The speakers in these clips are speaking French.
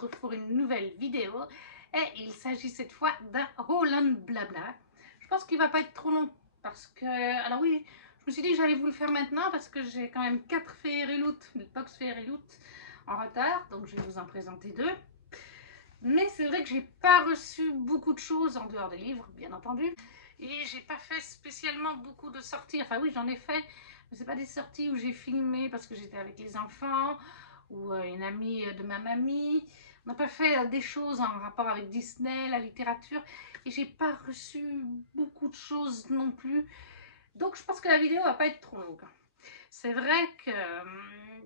retrouve pour une nouvelle vidéo et il s'agit cette fois d'un haul and blabla. Je pense qu'il va pas être trop long parce que, alors oui, je me suis dit que j'allais vous le faire maintenant parce que j'ai quand même 4 Fairy Loot, box Fairy Loot en retard, donc je vais vous en présenter 2. Mais c'est vrai que j'ai pas reçu beaucoup de choses en dehors des livres, bien entendu. Et j'ai pas fait spécialement beaucoup de sorties. Enfin oui, j'en ai fait, mais c'est pas des sorties où j'ai filmé parce que j'étais avec les enfants ou une amie de ma mamie. On n'a pas fait des choses en rapport avec Disney, la littérature. Et j'ai pas reçu beaucoup de choses non plus. Donc je pense que la vidéo va pas être trop longue. C'est vrai que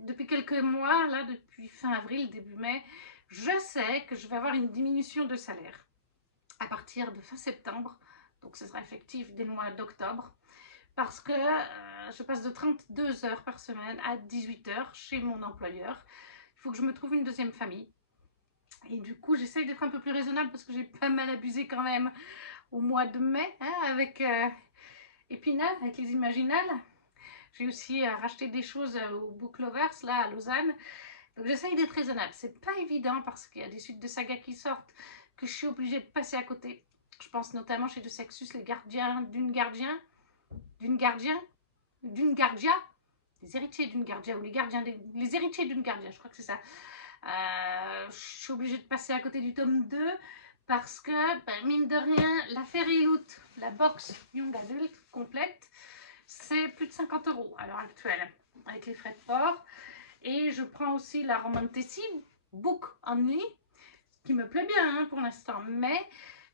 depuis quelques mois, là, depuis fin avril, début mai, je sais que je vais avoir une diminution de salaire à partir de fin septembre. Donc ce sera effectif dès le mois d'octobre. Parce que je passe de 32 heures par semaine à 18 heures chez mon employeur. Il faut que je me trouve une deuxième famille. Et du coup, j'essaye d'être un peu plus raisonnable parce que j'ai pas mal abusé quand même au mois de mai hein, avec Épinal, avec les Imaginales. J'ai aussi racheté des choses au Book Lovers, là, à Lausanne. Donc j'essaye d'être raisonnable. C'est pas évident parce qu'il y a des suites de sagas qui sortent que je suis obligée de passer à côté. Je pense notamment chez De Saxus, les gardiens d'une gardien, d'une gardien, d'une gardia, les héritiers d'une gardia, ou les gardiens, les héritiers d'une gardia, je crois que c'est ça. Je suis obligée de passer à côté du tome 2 parce que, ben, mine de rien, la Fairy Loot, la box Young Adult complète, c'est plus de 50 € à l'heure actuelle, avec les frais de port. Et je prends aussi la Romantasy Book Only, qui me plaît bien hein, pour l'instant. Mais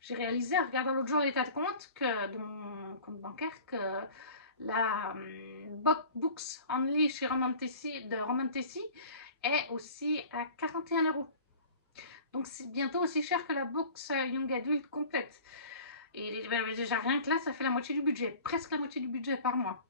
j'ai réalisé en regardant l'autre jour l'état de compte de mon compte bancaire que la Books Only chez de Romantasy est aussi à 41 €. Donc c'est bientôt aussi cher que la Books Young Adult complète. Et déjà rien que là, ça fait la moitié du budget, presque la moitié du budget par mois.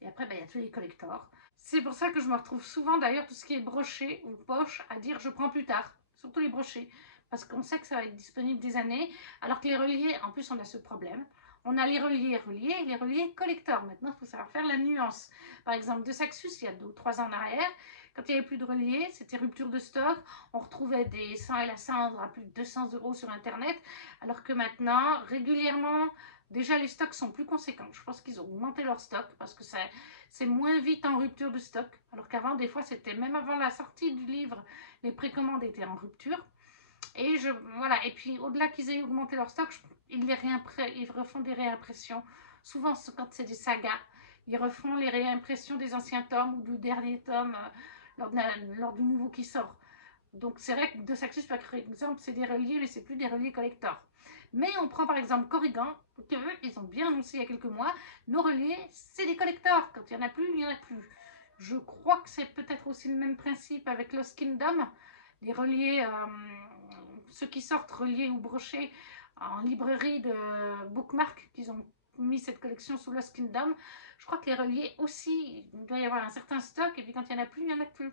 Et après, il y a tous les collectors. C'est pour ça que je me retrouve souvent, d'ailleurs, tout ce qui est broché ou poche, à dire je prends plus tard. Surtout les brochés. Parce qu'on sait que ça va être disponible des années. Alors que les reliés, en plus, on a ce problème. On a les reliés et les reliés collector. Maintenant, il faut savoir faire la nuance. Par exemple, De Saxus, il y a 2 ou 3 ans en arrière, quand il n'y avait plus de reliés, c'était rupture de stock. On retrouvait des sang et la cendre à plus de 200 € sur Internet. Alors que maintenant, régulièrement, déjà les stocks sont plus conséquents. Je pense qu'ils ont augmenté leur stock parce que c'est moins vite en rupture de stock. Alors qu'avant, des fois, c'était même avant la sortie du livre, les précommandes étaient en rupture. Et voilà. Et puis, au-delà qu'ils aient augmenté leur stock, ils refont des réimpressions. Souvent, quand c'est des sagas, ils refont les réimpressions des anciens tomes ou du dernier tome lors du nouveau qui sort. Donc, c'est vrai que De Saxus, par exemple, c'est des reliés, mais c'est plus des reliés collector. Mais on prend par exemple Corrigan, ils ont bien annoncé il y a quelques mois, nos reliés, c'est des collectors. Quand il n'y en a plus, il n'y en a plus. Je crois que c'est peut-être aussi le même principe avec Lost Kingdom. Les reliés, ceux qui sortent reliés ou brochés en librairie de Bookmark, qu'ils ont mis cette collection sous Lost Kingdom. Je crois que les reliés aussi, il doit y avoir un certain stock, et puis quand il n'y en a plus, il n'y en a plus.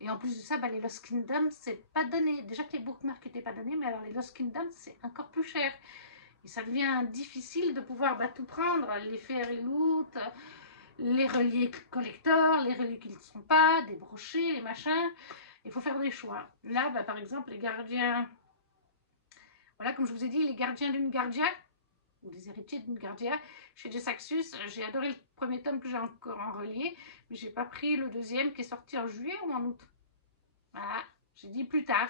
Et en plus de ça, les Lost Kingdom, c'est pas donné. Déjà que les bookmarks n'étaient pas donnés, mais alors les Lost Kingdom, c'est encore plus cher. Et ça devient difficile de pouvoir tout prendre. Les Fairy Loot, les reliés collector, les reliés qui ne sont pas, des brochés, les machins. Il faut faire des choix. Là, par exemple, les gardiens... Voilà, comme je vous ai dit, les gardiens d'une gardia, ou des héritiers d'une gardia, chez De Saxus, j'ai adoré le premier tome que j'ai encore en relié, mais j'ai pas pris le deuxième qui est sorti en juillet ou en août. Voilà, j'ai dit plus tard.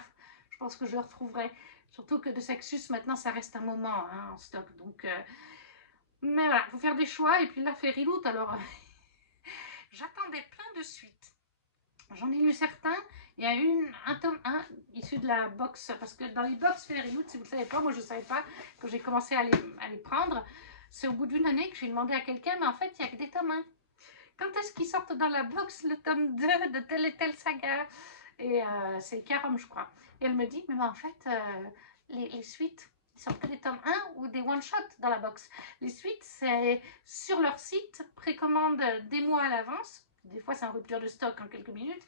Je pense que je le retrouverai. Surtout que De Saxus, maintenant, ça reste un moment hein, en stock. Donc, mais voilà, il faut faire des choix. Et puis là, Fairy Loot, alors, j'attendais plein de suites. J'en ai lu certains. Il y a un tome 1 issu de la box. Parce que dans les box Fairy Loot, si vous ne le savez pas, moi je ne savais pas quand j'ai commencé à les prendre. C'est au bout d'une année que j'ai demandé à quelqu'un, mais en fait, il n'y a que des tomes 1. Quand est-ce qu'ils sortent dans la box le tome 2 de telle et telle saga? Et c'est le Carom, je crois. Et elle me dit, mais en fait, les suites, ils sortent que des tomes 1 ou des one-shots dans la box. Les suites, c'est sur leur site, précommande des mois à l'avance. Des fois, c'est en rupture de stock en quelques minutes.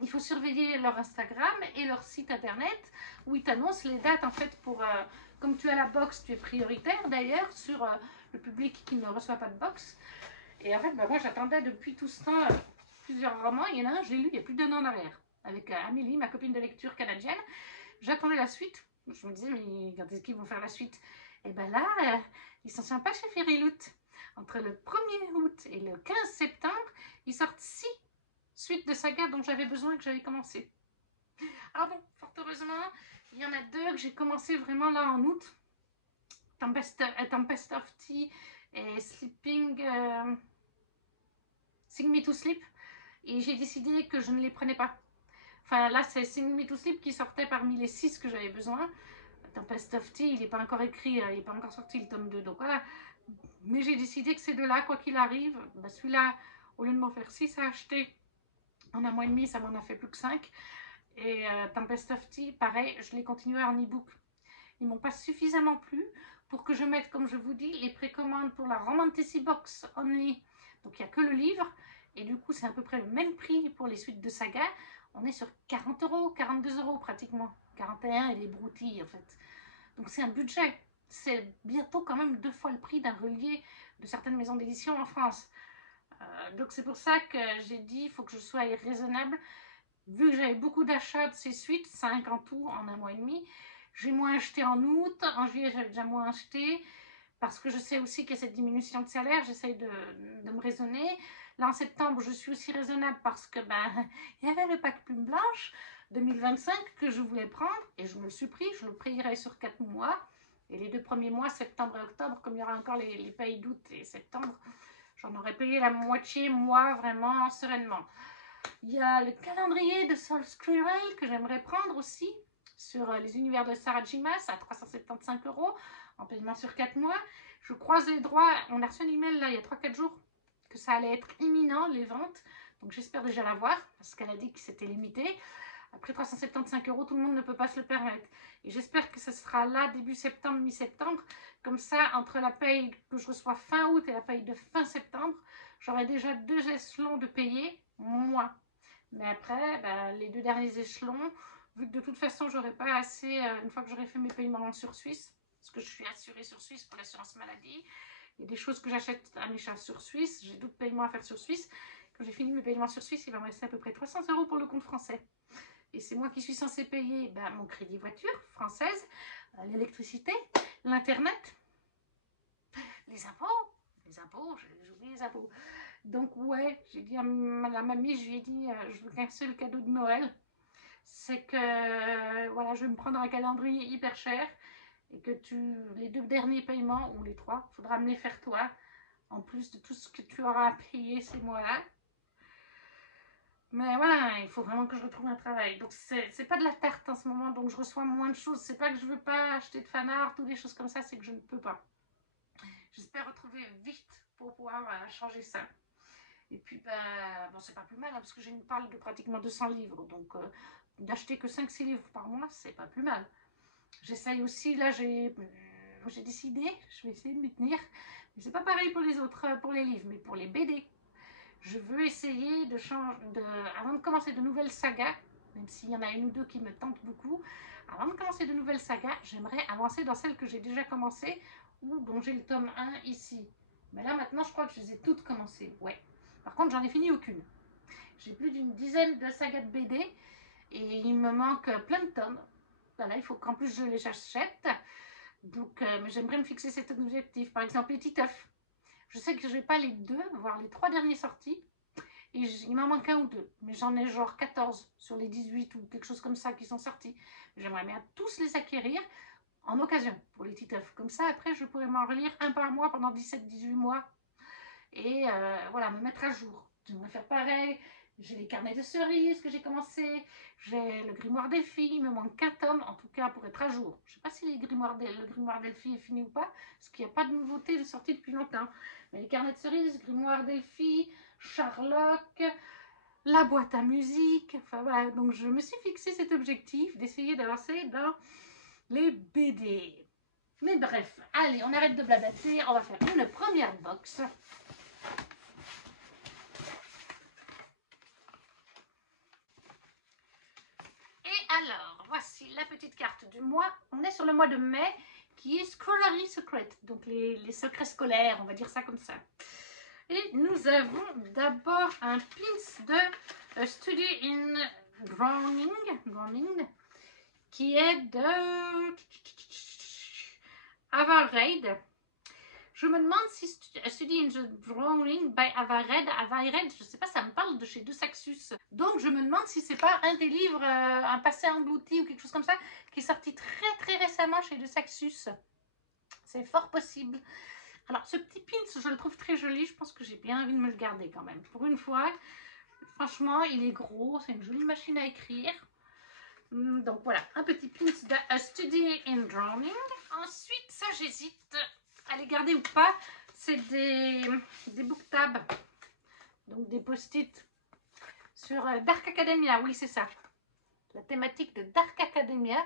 Il faut surveiller leur Instagram et leur site internet où ils t'annoncent les dates en fait pour... comme tu as la box, tu es prioritaire d'ailleurs sur le public qui ne reçoit pas de box. Et en fait, moi j'attendais depuis tout ce temps plusieurs romans. Il y en a un, je l'ai lu il y a plus d'1 an en arrière. avec Amélie, ma copine de lecture canadienne. J'attendais la suite. Je me disais, mais quand est-ce qu'ils vont faire la suite? Et ben là, ils sont sympas chez Fairyloot. Entre le 1er août et le 15 septembre, ils sortent 6 suites de sagas dont j'avais besoin, que j'avais commencé. Ah bon, fort heureusement, il y en a 2 que j'ai commencé vraiment là en août. Tempest of Tea et Sing Me to Sleep. Et j'ai décidé que je ne les prenais pas. Enfin là, c'est Sing Me to Sleep qui sortait parmi les 6 que j'avais besoin. Tempest of Tea, il n'est pas encore écrit, il n'est pas encore sorti le tome 2, donc voilà. Mais j'ai décidé que ces 2-là, quoi qu'il arrive, bah celui-là, au lieu de m'en faire 6 à acheter, en un mois et demi, ça m'en a fait plus que 5. Et Tempest of Tea, pareil, je l'ai continué en e-book. Ils m'ont pas suffisamment plu pour que je mette, comme je vous dis, les précommandes pour la Romantasy Box Only. Donc il n'y a que le livre. Et du coup, c'est à peu près le même prix pour les suites de saga. On est sur 40 €, 42 € pratiquement. 41 et les broutilles en fait. Donc c'est un budget. C'est bientôt quand même 2 fois le prix d'un relié de certaines maisons d'édition en France. Donc c'est pour ça que j'ai dit, il faut que je sois raisonnable. Vu que j'avais beaucoup d'achats de ces suites, 5 en tout en un mois et demi, j'ai moins acheté en août. En juillet, j'avais déjà moins acheté. Parce que je sais aussi qu'il y a cette diminution de salaire, j'essaye de me raisonner. Là, en septembre, je suis aussi raisonnable parce que il y avait le pack Plume Blanche 2025 que je voulais prendre et je me le suis pris. Je le payerai sur 4 mois. Et les 2 premiers mois, septembre et octobre, comme il y aura encore les payes d'août et septembre, j'en aurais payé la moitié, moi, vraiment sereinement. Il y a le calendrier de Soul Squirrel que j'aimerais prendre aussi sur les univers de Sarah J. Maas à 375 € en paiement sur 4 mois. Je croise les doigts. On a reçu un email là il y a 3-4 jours que ça allait être imminent les ventes. Donc j'espère déjà l'avoir parce qu'elle a dit que c'était limité. Après 375 €, tout le monde ne peut pas se le permettre. Et j'espère que ce sera là début septembre, mi-septembre. Comme ça, entre la paye que je reçois fin août et la paye de fin septembre, j'aurai déjà 2 échelons de payer, moi. Mais après, les 2 derniers échelons, vu que de toute façon, j'aurai pas assez, une fois que j'aurai fait mes paiements sur Suisse, parce que je suis assurée sur Suisse pour l'assurance maladie, il y a des choses que j'achète à mes charges sur Suisse, j'ai d'autres paiements à faire sur Suisse. Quand j'ai fini mes paiements sur Suisse, il va me rester à peu près 300 € pour le compte français. Et c'est moi qui suis censée payer mon crédit voiture française, l'électricité, l'internet, les impôts, j'ai oublié les impôts. Donc ouais, j'ai dit à la mamie, je lui ai dit, je veux qu'un seul cadeau de Noël, c'est que voilà, je vais me prendre un calendrier hyper cher et que les 2 derniers paiements, ou les 3, il faudra me les faire toi, en plus de tout ce que tu auras à payer ces mois-là. Mais voilà, il faut vraiment que je retrouve un travail. Donc c'est pas de la tarte en ce moment, donc je reçois moins de choses. C'est pas que je veux pas acheter de fan art ou des choses comme ça, c'est que je ne peux pas. J'espère retrouver vite pour pouvoir changer ça. Et puis, bon, c'est pas plus mal, hein, parce que j'ai une palle de pratiquement 200 livres. Donc, d'acheter que 5-6 livres par mois, c'est pas plus mal. J'essaye aussi, là, j'ai décidé, je vais essayer de m'y tenir. Mais c'est pas pareil pour les autres, pour les livres, mais pour les BD. Je veux essayer de changer, avant de commencer de nouvelles sagas, même s'il y en a une ou deux qui me tentent beaucoup, avant de commencer de nouvelles sagas, j'aimerais avancer dans celles que j'ai déjà commencées ou dont j'ai le tome 1 ici. Mais là, maintenant, je crois que je les ai toutes commencées, ouais. Par contre, j'en ai fini aucune. J'ai plus d'une dizaine de sagas de BD et il me manque plein de tomes. Voilà, il faut qu'en plus je les achète. Donc, j'aimerais me fixer cet objectif. Par exemple, les Titeuf. Je sais que je n'ai pas les 2, voire les 3 derniers sortis. Et il m'en manque un ou 2. Mais j'en ai genre 14 sur les 18 ou quelque chose comme ça qui sont sortis. J'aimerais bien tous les acquérir en occasion pour les Titeuf. Comme ça, après, je pourrais m'en relire un par mois pendant 17-18 mois. Et voilà, me mettre à jour. J'aimerais faire pareil. J'ai les carnets de cerises que j'ai commencé. J'ai le grimoire d'Elfie. Il me manque qu'un tome, en tout cas, pour être à jour. Je ne sais pas si le grimoire d'Elfie est fini ou pas, parce qu'il n'y a pas de nouveauté de sortie depuis longtemps. Mais les carnets de cerises, grimoire d'Elfie, Sherlock, la boîte à musique. Enfin voilà, donc je me suis fixé cet objectif d'essayer d'avancer dans les BD. Mais bref, allez, on arrête de blablater. On va faire une première box. Alors, voici la petite carte du mois. On est sur le mois de mai, qui est Scholarly Secret, donc les secrets scolaires, on va dire ça comme ça. Et nous avons d'abord un pins de Study in Drowning, qui est de Ava Reid. Je me demande si Study in the Drowning by Ava Reid, je ne sais pas, ça me parle de chez De Saxus. Donc je me demande si c'est pas un des livres, Un passé englouti ou quelque chose comme ça, qui est sorti très récemment chez De Saxus. C'est fort possible. Alors ce petit pins, je le trouve très joli, je pense que j'ai bien envie de me le garder quand même. Pour une fois, franchement, il est gros, c'est une jolie machine à écrire. Donc voilà, un petit pins de A Study in Drowning. Ensuite, ça j'hésite à les garder ou pas. C'est des book tabs, donc des post-it sur Dark Academia. Oui, c'est ça, la thématique de Dark Academia.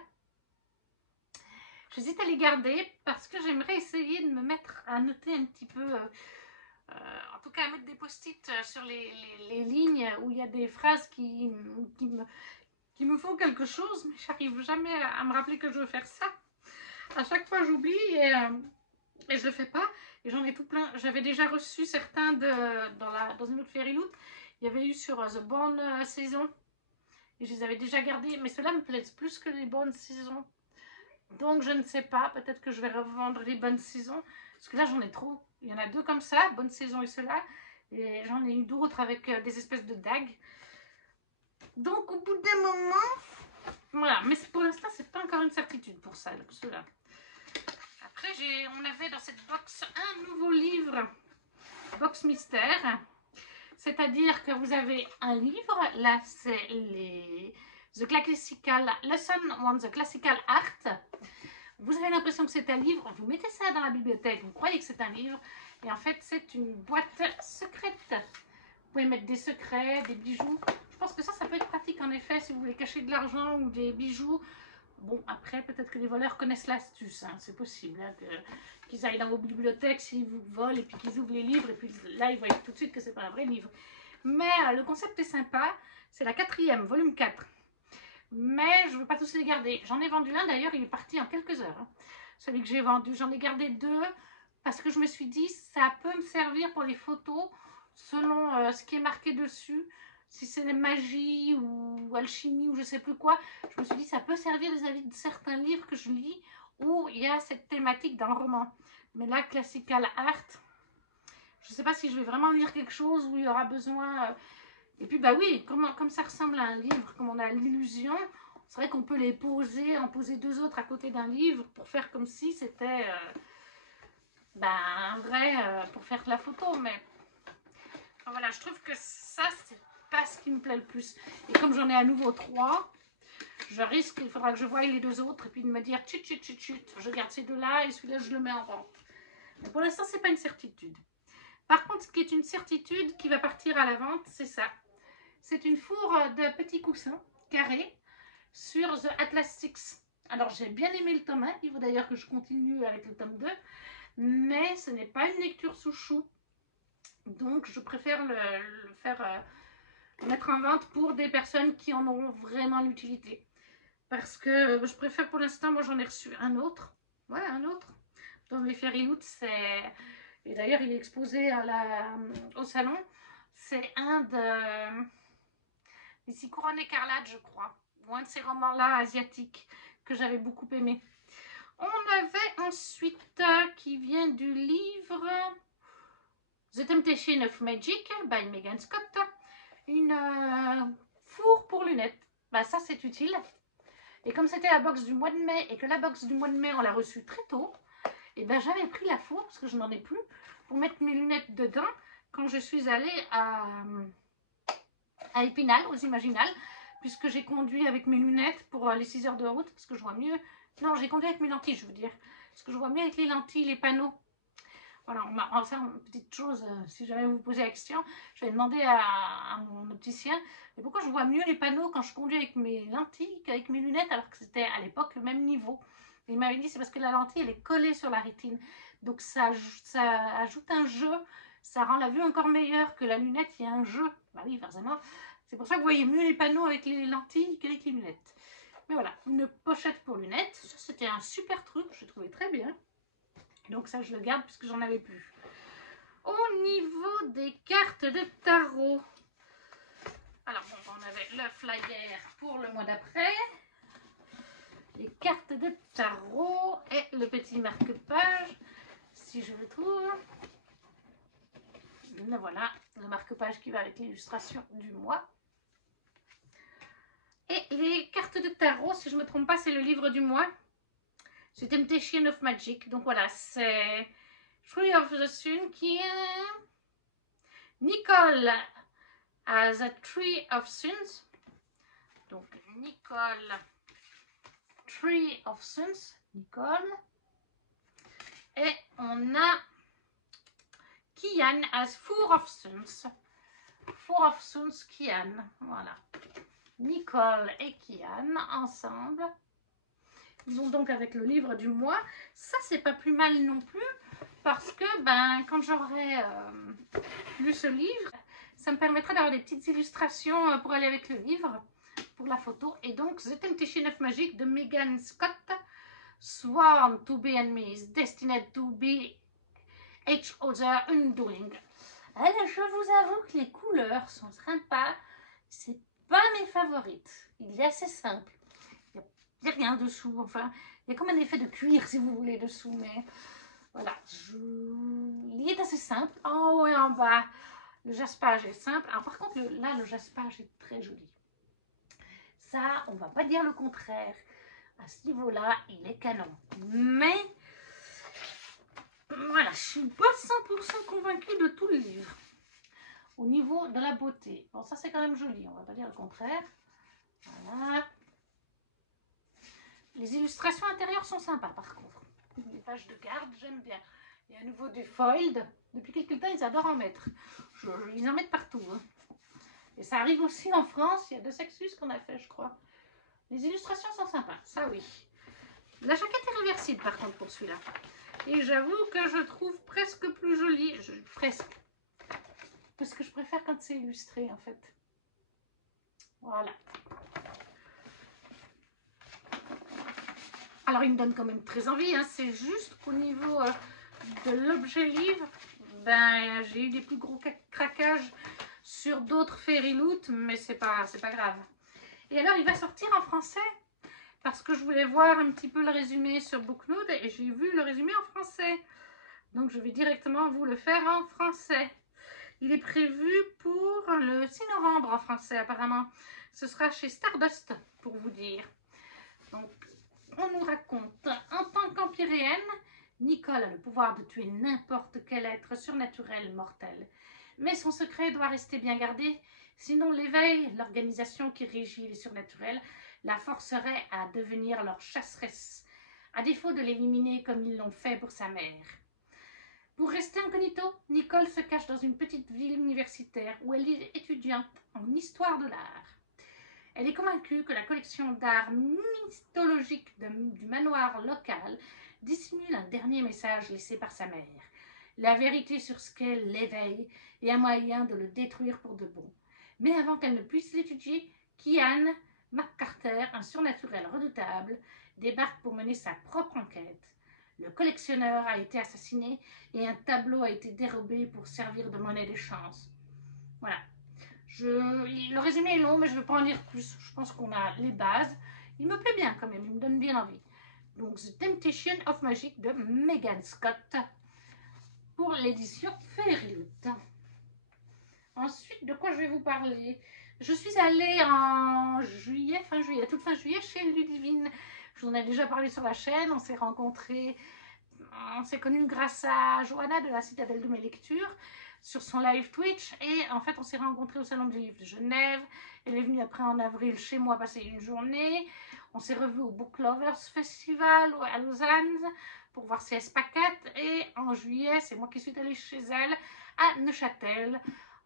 J'hésite à les garder parce que j'aimerais essayer de me mettre à noter un petit peu, en tout cas à mettre des post-it sur les lignes où il y a des phrases qui me font quelque chose, mais j'arrive jamais à me rappeler que je veux faire ça. À chaque fois j'oublie et je le fais pas. Et j'en ai tout plein. J'avais déjà reçu certains dans une autre Fairyloot. Il y avait eu sur The Bonne Saison. Et je les avais déjà gardés. Mais ceux-là me plaisent plus que les Bonnes Saisons. Donc je ne sais pas, peut-être que je vais revendre les Bonnes Saisons, parce que là j'en ai trop. Il y en a deux comme ça, Bonne Saison et ceux-là, et j'en ai eu d'autres avec des espèces de dagues. Donc au bout d'un moment, voilà, mais pour l'instant c'est pas encore une certitude pour ça, ceux-là. Après on avait dans cette box un nouveau livre, box mystère, c'est-à-dire que vous avez un livre, là c'est The Classical Lesson on the Classical Art. Vous avez l'impression que c'est un livre, vous mettez ça dans la bibliothèque, vous croyez que c'est un livre, et en fait c'est une boîte secrète. Vous pouvez mettre des secrets, des bijoux. Je pense que ça peut être pratique en effet si vous voulez cacher de l'argent ou des bijoux. Bon, après peut-être que les voleurs connaissent l'astuce, hein, c'est possible hein, qu'ils aillent dans vos bibliothèques s'ils vous volent et puis qu'ils ouvrent les livres et puis là ils voient tout de suite que c'est pas un vrai livre. Mais le concept est sympa, c'est la 4e, volume 4. Mais je ne veux pas tous les garder. J'en ai vendu un d'ailleurs, il est parti en quelques heures. Hein. Celui que j'ai vendu, j'en ai gardé 2 parce que je me suis dit ça peut me servir pour les photos selon ce qui est marqué dessus. Si c'est magie ou alchimie ou je sais plus quoi, je me suis dit ça peut servir vis-à-vis de certains livres que je lis où il y a cette thématique dans le roman. Mais là, Classical Art, je ne sais pas si je vais vraiment lire quelque chose où il y aura besoin... Et puis bah oui, comme ça ressemble à un livre, comme on a l'illusion, c'est vrai qu'on peut les poser, en poser 2 autres à côté d'un livre pour faire comme si c'était un vrai, pour faire de la photo. Mais enfin, voilà, je trouve que ça, c'est pas ce qui me plaît le plus. Et comme j'en ai à nouveau 3, je risque, il faudra que je voie les 2 autres et puis de me dire chut, je garde ces 2-là et celui-là, je le mets en vente. Mais pour l'instant, c'est pas une certitude. Par contre, ce qui est une certitude qui va partir à la vente, c'est ça. C'est une fourre de petits coussins carrés sur The Atlas 6. Alors j'ai bien aimé le tome 1, il faut d'ailleurs que je continue avec le tome 2, mais ce n'est pas une lecture sous chou. Donc je préfère le faire mettre en vente pour des personnes qui en auront vraiment l'utilité. Parce que je préfère pour l'instant, moi j'en ai reçu un autre. Ouais, un autre. Dans mes Fairyloot, c'est... Et d'ailleurs il est exposé au salon. C'est un de... Ici, Couronne écarlate, je crois. Ou un de ces romans-là asiatiques que j'avais beaucoup aimé. On avait ensuite, qui vient du livre The Temptation of Magic by Megan Scott, une fourre pour lunettes. Bah, ça, c'est utile. Et comme c'était la box du mois de mai et que la box du mois de mai, on l'a reçue très tôt, et ben j'avais pris la fourre, parce que je n'en ai plus, pour mettre mes lunettes dedans quand je suis allée à Épinal, aux Imaginales, puisque j'ai conduit avec mes lunettes pour les 6 heures de route, parce que je vois mieux. Non, j'ai conduit avec mes lentilles, je veux dire, parce que je vois mieux avec les lentilles, les panneaux. Voilà, on m'a fait une petite chose, si jamais vous posez la question, je vais demander à mon opticien, mais pourquoi je vois mieux les panneaux quand je conduis avec mes lentilles qu'avec mes lunettes, alors que c'était à l'époque le même niveau. Et il m'avait dit c'est parce que la lentille, elle est collée sur la rétine, donc ça ajoute un jeu, ça rend la vue encore meilleure que la lunette, il y a un jeu. Bah oui, forcément. C'est pour ça que vous voyez mieux les panneaux avec les lentilles qu'avec les lunettes. Mais voilà, une pochette pour lunettes. Ça, c'était un super truc, je trouvais très bien. Donc ça, je le garde puisque j'en avais plus. Au niveau des cartes de tarot. Alors, bon, on avez le flyer pour le mois d'après, les cartes de tarot et le petit marque-page, si je le trouve. Le voilà, le marque-page qui va avec l'illustration du mois. Et les cartes de tarot, si je ne me trompe pas, c'est le livre du mois. C'est Temptation of Magic. Donc voilà, c'est Tree of the Sun qui est Nicole as a Tree of Suns. Donc Nicole, Tree of Suns, Nicole. Et on a Kian as Four of Suns. Four of Suns, Kian. Voilà. Nicole et Kian ensemble. Ils ont donc avec le livre du mois. Ça, c'est pas plus mal non plus. Parce que quand j'aurai lu ce livre, ça me permettra d'avoir des petites illustrations pour aller avec le livre, pour la photo. Et donc, The Temptation of Magic de Megan Scott. Sworn to be enemies, destined to be each other undoing. Alors, je vous avoue que les couleurs sont sympas. C'est pas mes favorites. Il est assez simple. Il n'y a rien dessous. Enfin, il y a comme un effet de cuir, si vous voulez, dessous. Mais voilà. Il est assez simple. En haut et en bas, le jaspage est simple. Alors, par contre, là, le jaspage est très joli. Ça, on va pas dire le contraire. À ce niveau-là, il est canon. Mais, voilà, je suis pas 100% convaincue de tout le livre. Au niveau de la beauté. Bon, ça, c'est quand même joli. On va pas dire le contraire. Voilà. Les illustrations intérieures sont sympas, par contre. Les pages de garde, j'aime bien. Il y a à nouveau du foiled. Depuis quelques temps, ils adorent en mettre. Ils en mettent partout. Hein. Et ça arrive aussi en France. Il y a 2 Sexus qu'on a fait, je crois. Les illustrations sont sympas, ça oui. La jaquette est réversible par contre pour celui-là. Et j'avoue que je trouve presque plus joli. Presque. Parce que je préfère quand c'est illustré en fait. Voilà. Alors il me donne quand même très envie. Hein. C'est juste qu'au niveau de l'objet livre, j'ai eu des plus gros craquages sur d'autres Fairy Loot. Mais c'est pas grave. Et alors, il va sortir en français parce que je voulais voir un petit peu le résumé sur Booknote et j'ai vu le résumé en français. Donc, je vais directement vous le faire en français. Il est prévu pour le 6 novembre en français, apparemment. Ce sera chez Stardust, pour vous dire. Donc, on nous raconte, en tant qu'empyréenne, Nicole a le pouvoir de tuer n'importe quel être surnaturel mortel. Mais son secret doit rester bien gardé. Sinon, l'éveil, l'organisation qui régit les surnaturels, la forcerait à devenir leur chasseresse, à défaut de l'éliminer comme ils l'ont fait pour sa mère. Pour rester incognito, Nicole se cache dans une petite ville universitaire où elle est étudiante en histoire de l'art. Elle est convaincue que la collection d'art mythologique du manoir local dissimule un dernier message laissé par sa mère. La vérité sur ce qu'est l'éveil et un moyen de le détruire pour de bon. Mais avant qu'elle ne puisse l'étudier, Kian McCarter, un surnaturel redoutable, débarque pour mener sa propre enquête. Le collectionneur a été assassiné et un tableau a été dérobé pour servir de monnaie d'échange. Voilà. Le résumé est long, mais je ne vais pas en dire plus. Je pense qu'on a les bases. Il me plaît bien quand même, il me donne bien envie. Donc, The Temptation of Magic de Megan Scott pour l'édition Fairy Loot. Ensuite, de quoi je vais vous parler? Je suis allée en juillet, toute fin juillet, chez Ludivine. Je vous en ai déjà parlé sur la chaîne. On s'est rencontrés, on s'est connus grâce à Johanna de la Citadelle de mes lectures sur son live Twitch. Et en fait, on s'est rencontrés au Salon du Livre de Genève. Elle est venue après en avril chez moi passer une journée. On s'est revus au Book Lovers Festival à Lausanne pour voir CS Paquette. Et en juillet, c'est moi qui suis allée chez elle à Neuchâtel.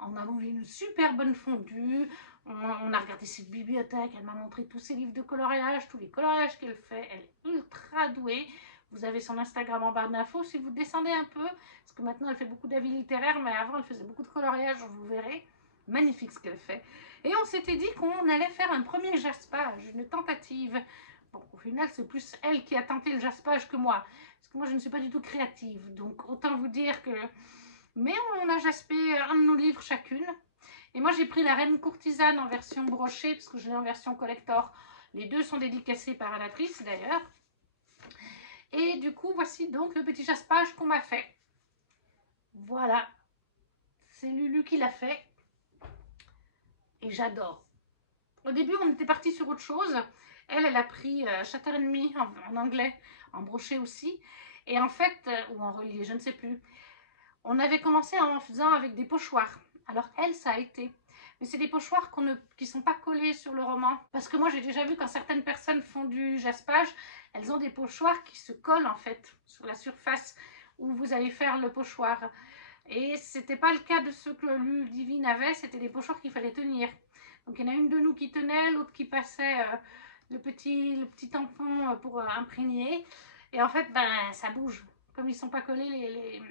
On a mangé une super bonne fondue, on a regardé cette bibliothèque, elle m'a montré tous ses livres de coloriage, tous les coloriages qu'elle fait, elle est ultra douée. Vous avez son Instagram en barre d'infos si vous descendez un peu, parce que maintenant elle fait beaucoup d'avis littéraires, mais avant elle faisait beaucoup de coloriage, vous verrez. Magnifique ce qu'elle fait. Et on s'était dit qu'on allait faire un premier jaspage, une tentative. Bon, au final, c'est plus elle qui a tenté le jaspage que moi, parce que moi je ne suis pas du tout créative, donc autant vous dire que... Mais on a jaspé un de nos livres chacune. Et moi, j'ai pris la Reine Courtisane en version brochée, parce que je l'ai en version collector. Les deux sont dédicacés par Alatrice, d'ailleurs. Et du coup, voici donc le petit jaspage qu'on m'a fait. Voilà. C'est Lulu qui l'a fait. Et j'adore. Au début, on était parti sur autre chose. Elle a pris Shatter Me en anglais, en brochet aussi. Et en fait, ou en relié, je ne sais plus. On avait commencé en faisant avec des pochoirs. Alors elle, ça a été. Mais c'est des pochoirs qui ne sont pas collés sur le roman. Parce que moi, j'ai déjà vu quand certaines personnes font du jaspage, elles ont des pochoirs qui se collent en fait sur la surface où vous allez faire le pochoir. Et c'était pas le cas de ceux que Ludivine avait, c'était des pochoirs qu'il fallait tenir. Donc il y en a une de nous qui tenait, l'autre qui passait le petit tampon pour imprégner. Et en fait, ben, ça bouge. Comme ils ne sont pas collés,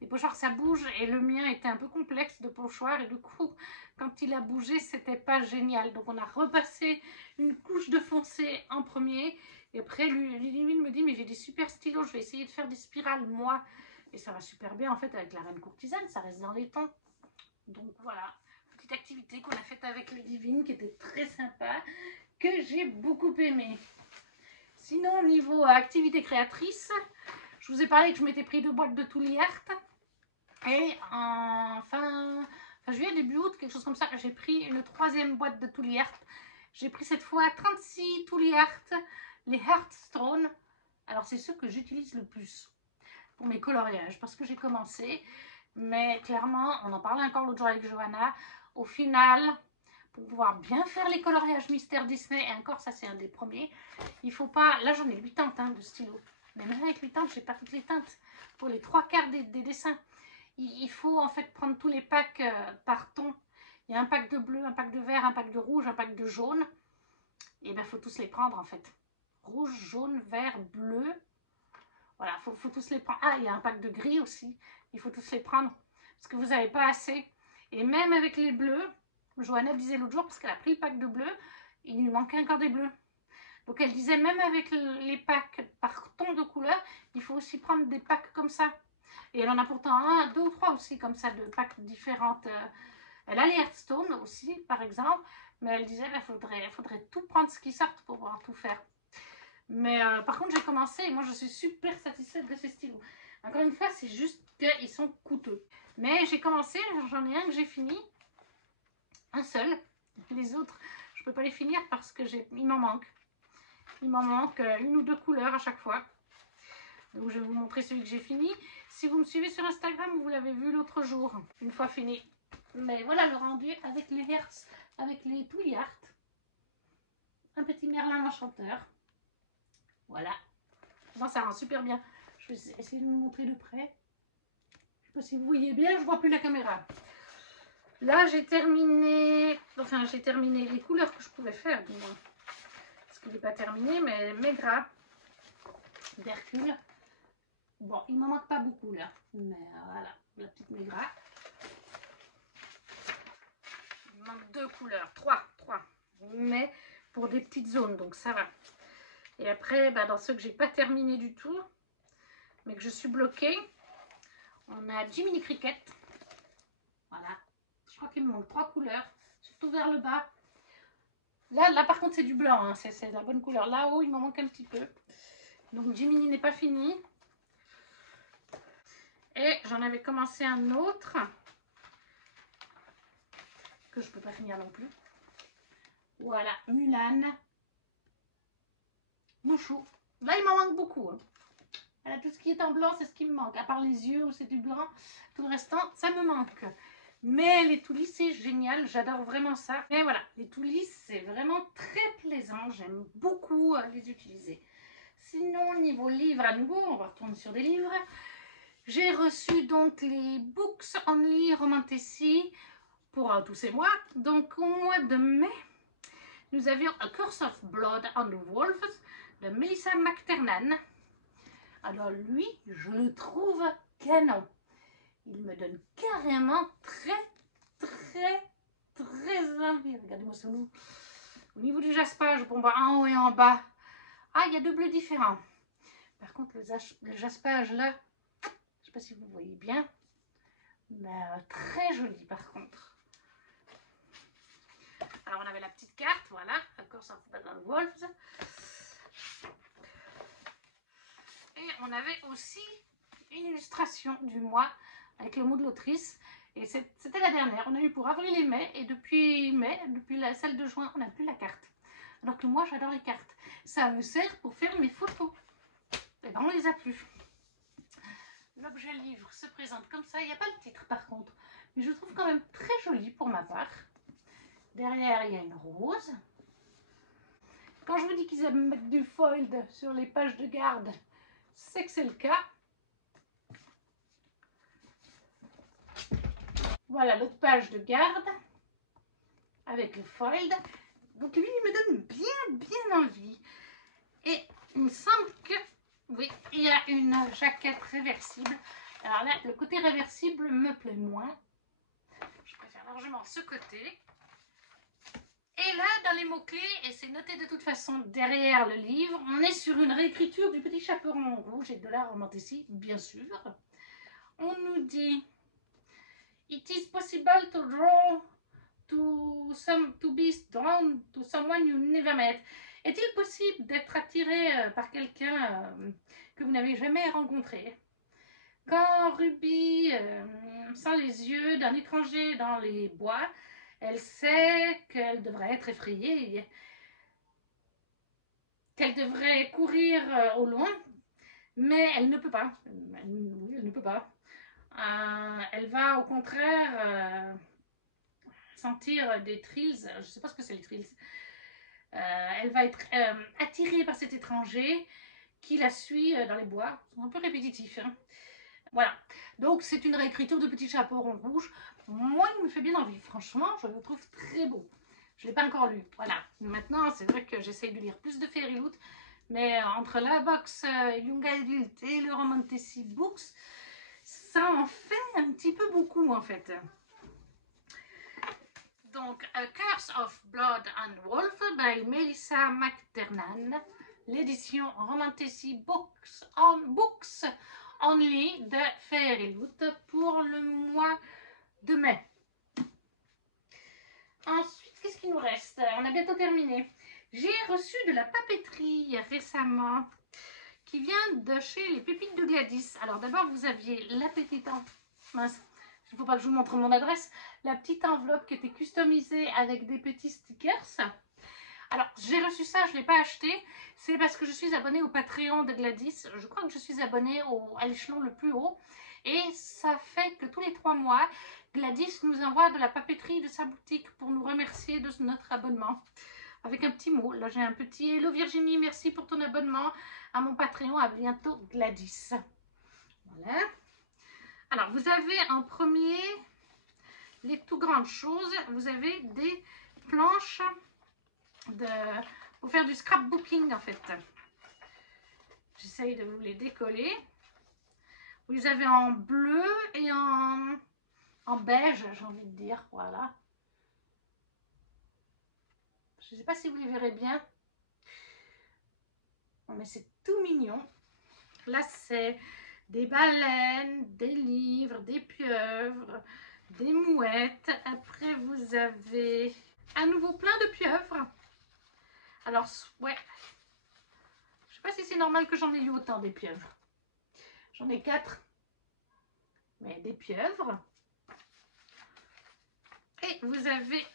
les pochoirs, ça bouge. Et le mien était un peu complexe de pochoir. Et du coup, quand il a bougé, c'était pas génial. Donc on a repassé une couche de foncé en premier. Et après, Ludivine me dit, mais j'ai des super stylos, je vais essayer de faire des spirales, moi. Et ça va super bien, en fait, avec la Reine Courtisane, ça reste dans les tons. Donc voilà, petite activité qu'on a faite avec Ludivine, qui était très sympa, que j'ai beaucoup aimé. Sinon, au niveau activité créatrice, je vous ai parlé que je m'étais pris 2 boîtes de Tooly Art. Et en fin juillet, début août, quelque chose comme ça, j'ai pris une 3e boîte de Tooly Art. J'ai pris cette fois 36 Tooly Art, les Hearthstone. Alors, c'est ceux que j'utilise le plus pour mes coloriages, parce que j'ai commencé. Mais clairement, on en parlait encore l'autre jour avec Johanna. Au final, pour pouvoir bien faire les coloriages Mystère Disney, et encore ça c'est un des premiers, il faut pas... Là j'en ai 8 teintes de stylo. Mais même avec 8 teintes, j'ai pas toutes les teintes. Pour les 3/4 des dessins, il faut en fait prendre tous les packs par ton. Il y a un pack de bleu, un pack de vert, un pack de rouge, un pack de jaune. Et bien il faut tous les prendre en fait. Rouge, jaune, vert, bleu. Voilà, faut tous les prendre. Ah, il y a un pack de gris aussi. Il faut tous les prendre parce que vous n'avez pas assez. Et même avec les bleus, Johanna disait l'autre jour, parce qu'elle a pris le pack de bleus, il lui manquait encore des bleus. Donc elle disait même avec les packs par ton de couleur, il faut aussi prendre des packs comme ça. Et elle en a pourtant 1, 2 ou 3 aussi comme ça, de packs différentes. Elle a les Hearthstone aussi, par exemple. Mais elle disait qu'il faudrait tout prendre ce qui sort pour pouvoir tout faire. Mais par contre, j'ai commencé et moi, je suis super satisfaite de ces stylos. Encore une fois, c'est juste qu'ils sont coûteux. Mais j'ai commencé, j'en ai un que j'ai fini. Un seul. Les autres, je ne peux pas les finir parce qu'il m'en manque. Il m'en manque 1 ou 2 couleurs à chaque fois. Donc, je vais vous montrer celui que j'ai fini. Si vous me suivez sur Instagram, vous l'avez vu l'autre jour, une fois fini. Mais voilà le rendu avec les Hertz, avec les Tooly Art. Un petit Merlin enchanteur. Voilà. Non, ça rend super bien. Je vais essayer de vous montrer de près. Je ne sais pas si vous voyez bien, je ne vois plus la caméra. Là, j'ai terminé les couleurs que je pouvais faire, du moins. Parce qu'il n'est pas terminé, mais mes gras d'Hercule. Bon, il ne m'en manque pas beaucoup là. Mais voilà, la petite Mégra. Il me manque 2 couleurs, 3. Mais pour des petites zones, donc ça va. Et après, bah, dans ceux que j'ai pas terminé du tout, mais que je suis bloquée, on a Jiminy Cricket. Voilà. Je crois qu'il me manque 3 couleurs, surtout vers le bas. Là par contre, c'est du blanc, hein. C'est la bonne couleur. Là-haut, il m'en manque un petit peu. Donc, Jiminy n'est pas fini. Et j'en avais commencé un autre, que je peux pas finir non plus. Voilà, Mulan. Mouchou. Là, il m'en manque beaucoup. Hein. Voilà, tout ce qui est en blanc, c'est ce qui me manque. À part les yeux où c'est du blanc, tout le restant, ça me manque. Mais les Tooly, c'est génial. J'adore vraiment ça. Et voilà, les Tooly, c'est vraiment très plaisant. J'aime beaucoup les utiliser. Sinon, niveau livres à nouveau, on va retourner sur des livres. J'ai reçu donc les Books Only Romantasy pour tous ces mois. Donc, au mois de mai, nous avions A Curse of Blood on the Wolves de Melissa McTernan. Alors lui, je le trouve canon. Il me donne carrément très envie. Regardez-moi ce loup. Au niveau du jaspage, bon bah en haut et en bas. Ah, il y a 2 bleus différents. Par contre, le jaspage là, je ne sais pas si vous voyez bien, mais très joli par contre. Alors on avait la petite carte, voilà, A Course of Blood and Wolves. Et on avait aussi une illustration du mois avec le mot de l'autrice. Et c'était la dernière. On a eu pour avril et mai. Et depuis mai, depuis celle de juin, on n'a plus la carte. Alors que moi, j'adore les cartes. Ça me sert pour faire mes photos. Et ben, on les a plus. L'objet livre se présente comme ça. Il n'y a pas le titre par contre. Mais je trouve quand même très joli pour ma part. Derrière, il y a une rose. Quand je vous dis qu'ils aiment mettre du foil sur les pages de garde, c'est que c'est le cas. Voilà l'autre page de garde avec le foil. Donc lui, il me donne bien envie. Et il me semble que, oui, il y a une jaquette réversible. Alors là, le côté réversible me plaît moins. Je préfère largement ce côté. Et là, dans les mots-clés, et c'est noté de toute façon derrière le livre, on est sur une réécriture du Petit Chaperon Rouge et de la Romantécie, bien sûr. On nous dit « It is possible to draw to be drawn to someone you never met ». Est-il possible d'être attiré par quelqu'un que vous n'avez jamais rencontré? Quand Ruby sent les yeux d'un étranger dans les bois, elle sait qu'elle devrait être effrayée, qu'elle devrait courir au loin, mais elle ne peut pas. Oui, elle ne peut pas. Elle va au contraire sentir des trills, je ne sais pas ce que c'est les trills. Elle va être attirée par cet étranger qui la suit dans les bois. C'est un peu répétitif, hein. Voilà, donc c'est une réécriture de Petit Chaperon Rouge. Moi, il me fait bien envie. Franchement, je le trouve très beau. Je ne l'ai pas encore lu. Voilà. Maintenant, c'est vrai que j'essaye de lire plus de Fairyloot. Mais entre la box Young Adult et le Romantasy Books, ça en fait un petit peu beaucoup en fait. Donc, A Curse of Blood and Wolf by Melissa McTernan. L'édition Romantasy Books Only de Fairyloot pour le mois de mai. Ensuite, qu'est-ce qu'il nous reste? On a bientôt terminé. J'ai reçu de la papeterie récemment qui vient de chez les Pépites de Gladys. Alors d'abord, vous aviez la petite mince, il ne faut pas que je vous montre mon adresse. La petite enveloppe qui était customisée avec des petits stickers. Alors, j'ai reçu ça, je ne l'ai pas acheté. C'est parce que je suis abonnée au Patreon de Gladys. Je crois que je suis abonnée à l'échelon le plus haut. Et ça fait que tous les 3 mois, Gladys nous envoie de la papeterie de sa boutique pour nous remercier de notre abonnement. Avec un petit mot. Là, j'ai un petit « Hello Virginie, merci pour ton abonnement à mon Patreon. À bientôt Gladys ». Voilà. Alors, vous avez en premier les tout grandes choses. Vous avez des planches pour faire du scrapbooking en fait. J'essaye de vous les décoller. Vous les avez en bleu et en beige, j'ai envie de dire, voilà. Je ne sais pas si vous les verrez bien. Mais c'est tout mignon. Là, c'est des baleines, des livres, des pieuvres, des mouettes. Après, vous avez à nouveau plein de pieuvres. Alors, ouais. Je sais pas si c'est normal que j'en ai eu autant des pieuvres. J'en ai 4. Mais des pieuvres. Et vous avez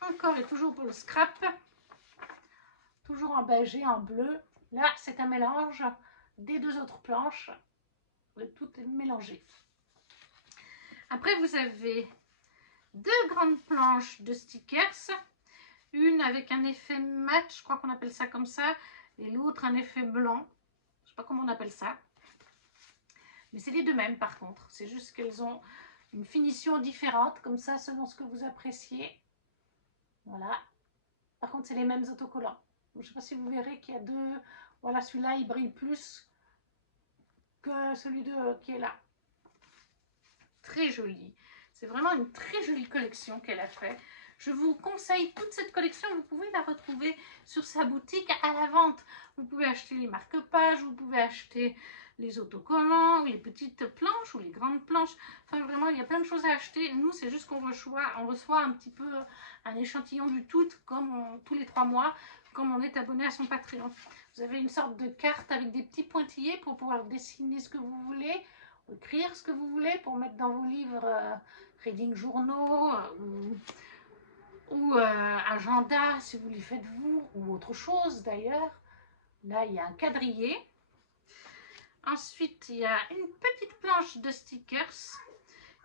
encore et toujours pour le scrap. Toujours en beige et en bleu. Là, c'est un mélange des 2 autres planches. Tout est mélangé. Après, vous avez 2 grandes planches de stickers. Une avec un effet mat, je crois qu'on appelle ça comme ça. Et l'autre un effet blanc. Je ne sais pas comment on appelle ça. Mais c'est les deux mêmes par contre. C'est juste qu'elles ont une finition différente, comme ça, selon ce que vous appréciez. Voilà. Par contre, c'est les mêmes autocollants. Je ne sais pas si vous verrez qu'il y a 2. Voilà, celui-là, il brille plus que celui qui est là. Très joli. C'est vraiment une très jolie collection qu'elle a fait. Je vous conseille toute cette collection. Vous pouvez la retrouver sur sa boutique à la vente. Vous pouvez acheter les marque-pages, vous pouvez acheter les autocollants, ou les petites planches, ou les grandes planches. Enfin, vraiment, il y a plein de choses à acheter. Nous, c'est juste qu'on reçoit un petit peu un échantillon du tout, comme tous les 3 mois, comme on est abonné à son Patreon. Vous avez une sorte de carte avec des petits pointillés pour pouvoir dessiner ce que vous voulez, écrire ce que vous voulez, pour mettre dans vos livres reading journaux, ou agenda si vous les faites vous, ou autre chose d'ailleurs. Là, il y a un quadrillé. Ensuite, il y a une petite planche de stickers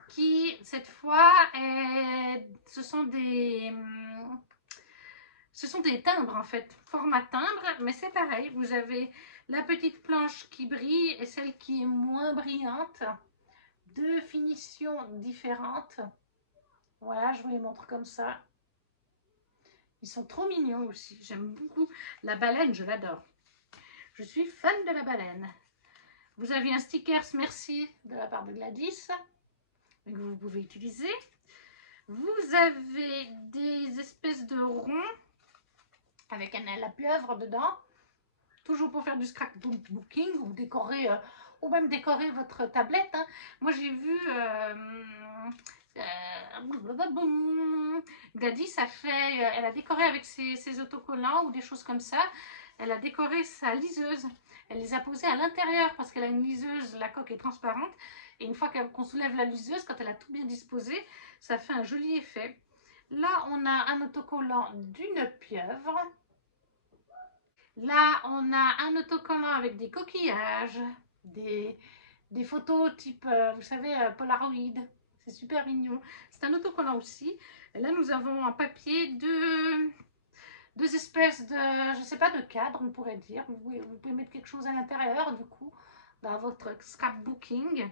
qui, cette fois, ce sont des timbres en fait, format timbre, mais c'est pareil. Vous avez la petite planche qui brille et celle qui est moins brillante. Deux finitions différentes. Voilà, je vous les montre comme ça. Ils sont trop mignons aussi. J'aime beaucoup. La baleine, je l'adore. Je suis fan de la baleine. Vous avez un stickers merci de la part de Gladys que vous pouvez utiliser. Vous avez des espèces de ronds avec la pieuvre dedans. Toujours pour faire du scrapbooking ou décorer, ou même décorer votre tablette. Hein. Moi j'ai vu Gladys elle a décoré avec ses autocollants ou des choses comme ça. Elle a décoré sa liseuse. Elle les a posées à l'intérieur parce qu'elle a une liseuse, la coque est transparente. Et une fois qu'on soulève la liseuse, quand elle a tout bien disposé, ça fait un joli effet. Là, on a un autocollant d'une pieuvre. Là, on a un autocollant avec des coquillages, des photos type, vous savez, Polaroid. C'est super mignon. C'est un autocollant aussi. Et là, nous avons en papier deux espèces de, je sais pas, de cadre, on pourrait dire. Vous pouvez mettre quelque chose à l'intérieur, du coup, dans votre scrapbooking.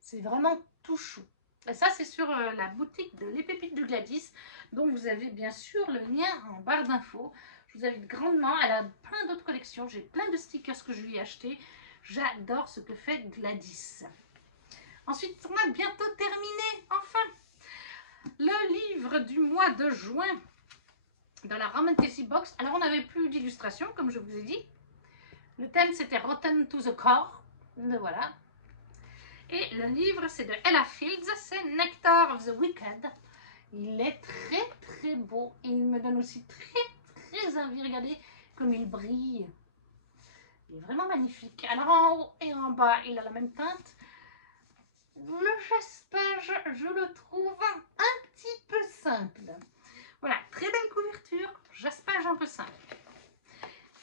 C'est vraiment tout chou. Et ça, c'est sur la boutique de Les Pépites de Gladys, dont vous avez bien sûr le lien en barre d'infos. Je vous invite grandement. Elle a plein d'autres collections. J'ai plein de stickers que je lui ai achetés. J'adore ce que fait Gladys. Ensuite, on a bientôt terminé, enfin, le livre du mois de juin dans la Romantasy Box. Alors, on n'avait plus d'illustration, comme je vous ai dit. Le thème, c'était Rotten to the Core. Voilà. Et le livre, c'est de Ella Fields, c'est Nectar of the Wicked. Il est très très beau. Et il me donne aussi très envie. Regardez comme il brille. Il est vraiment magnifique. Alors en haut et en bas, il a la même teinte. Le jaspage, je le trouve un petit peu simple. Voilà, très belle couverture, jaspage un peu simple.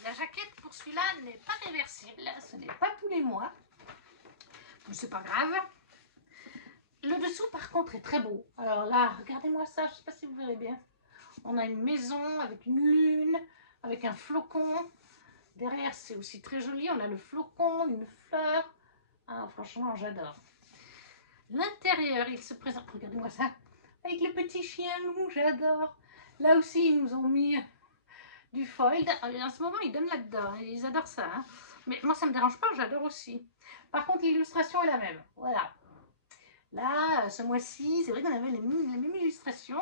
La jaquette pour celui-là n'est pas réversible. Ce n'est pas tous les mois. C'est pas grave. Le dessous par contre est très beau. Alors là, regardez-moi ça, je ne sais pas si vous verrez bien. On a une maison avec une lune, avec un flocon. Derrière c'est aussi très joli, on a le flocon, une fleur. Ah, franchement j'adore. L'intérieur il se présente, regardez-moi ça, avec le petit chien loup, j'adore. Là aussi ils nous ont mis du foil. En ce moment ils donnent là-dedans, ils adorent ça. Hein. Mais moi ça ne me dérange pas, j'adore aussi. Par contre l'illustration est la même, voilà. Là, ce mois-ci, c'est vrai qu'on avait les mêmes illustrations.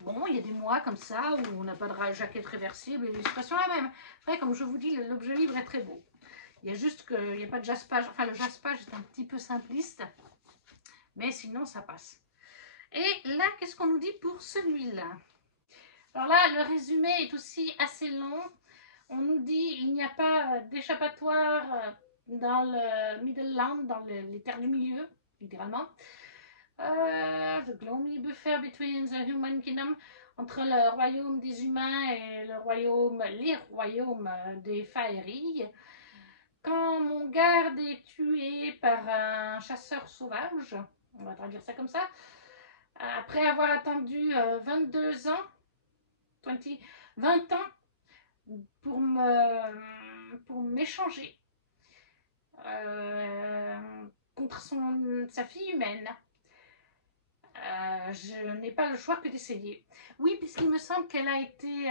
Bon, il y a des mois comme ça où on n'a pas de jaquette réversible, l'illustration est la même. Après, comme je vous dis, l'objet livre est très beau. Il y a juste qu'il n'y a pas de jaspage. Enfin, le jaspage est un petit peu simpliste. Mais sinon, ça passe. Et là, qu'est-ce qu'on nous dit pour celui-là? Alors là, le résumé est aussi assez long. On nous dit il n'y a pas d'échappatoire dans le Middle Land, dans les terres du milieu. Littéralement. The gloomy buffer between the human kingdom, entre le royaume des humains et les royaumes des Faeries. Quand mon garde est tué par un chasseur sauvage, on va traduire ça comme ça, après avoir attendu 22 ans, 20 ans pour m'échanger contre sa fille humaine. Je n'ai pas le choix que d'essayer. Oui, puisqu'il me semble qu'elle a été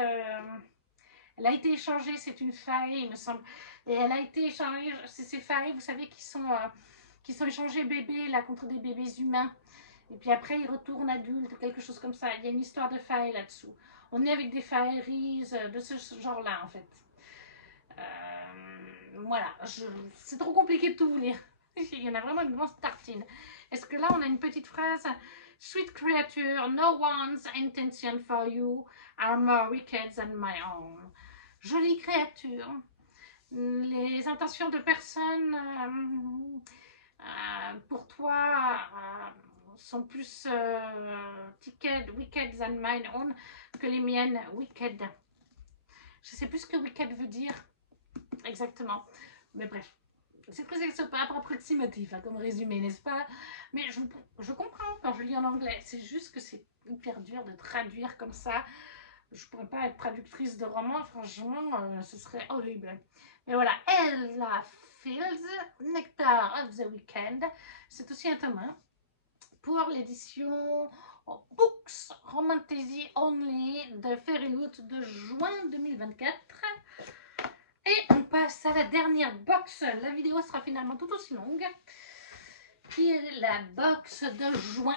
échangée, c'est une faille, il me semble. Et elle a été échangée, c'est ces failles, vous savez, qui sont échangés bébés, là, contre des bébés humains. Et puis après, ils retournent adultes, quelque chose comme ça. Il y a une histoire de faille là-dessous. On est avec des faeries de ce genre-là, en fait. voilà, c'est trop compliqué de tout vous lire. Il y en a vraiment une grosse tartine. Est-ce que là, on a une petite phrase? Sweet creature, no one's intention for you are more wicked than my own. Jolie créature. Les intentions de personne pour toi sont plus wicked than mine own que les miennes wicked. Je sais plus ce que wicked veut dire exactement, mais bref. C'est très approximatif hein, comme résumé, n'est-ce pas? Mais je comprends quand je lis en anglais. C'est juste que c'est hyper dur de traduire comme ça. Je pourrais pas être traductrice de roman, franchement, ce serait horrible. Mais voilà, Ella Fields, Nectar of the Weekend. C'est aussi un tome 1 pour l'édition Books Romantasy Only de Fairyloot de juin 2024. Et on passe à la dernière box. La vidéo sera finalement tout aussi longue, qui est la box de juin.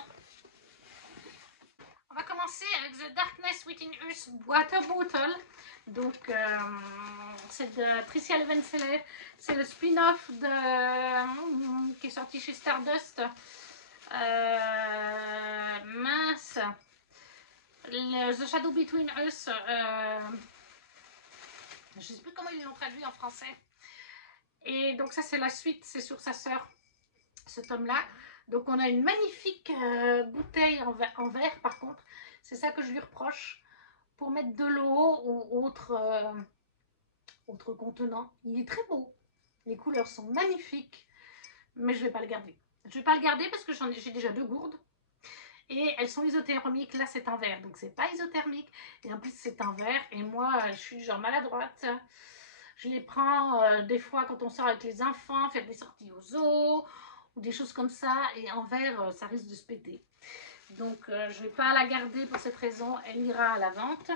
On va commencer avec The Darkness Within Us Water Bottle. Donc, c'est de Tricia Levenseler. C'est le spin-off qui est sorti chez Stardust. Mince. The Shadow Between Us. Je ne sais plus comment ils l'ont traduit en français. Et donc ça c'est la suite, c'est sur sa sœur, ce tome-là. Donc on a une magnifique bouteille en verre par contre. C'est ça que je lui reproche. Pour mettre de l'eau ou autre contenant. Il est très beau. Les couleurs sont magnifiques. Mais je ne vais pas le garder. Je ne vais pas le garder parce que j'ai déjà 2 gourdes. Et elles sont isothermiques. Là c'est un verre. Donc c'est pas isothermique. Et en plus c'est un verre. Et moi je suis genre maladroite. Je les prends des fois quand on sort avec les enfants, faire des sorties aux zoos ou des choses comme ça. Et en verre, ça risque de se péter. Donc, je ne vais pas la garder pour cette raison. Elle ira à la vente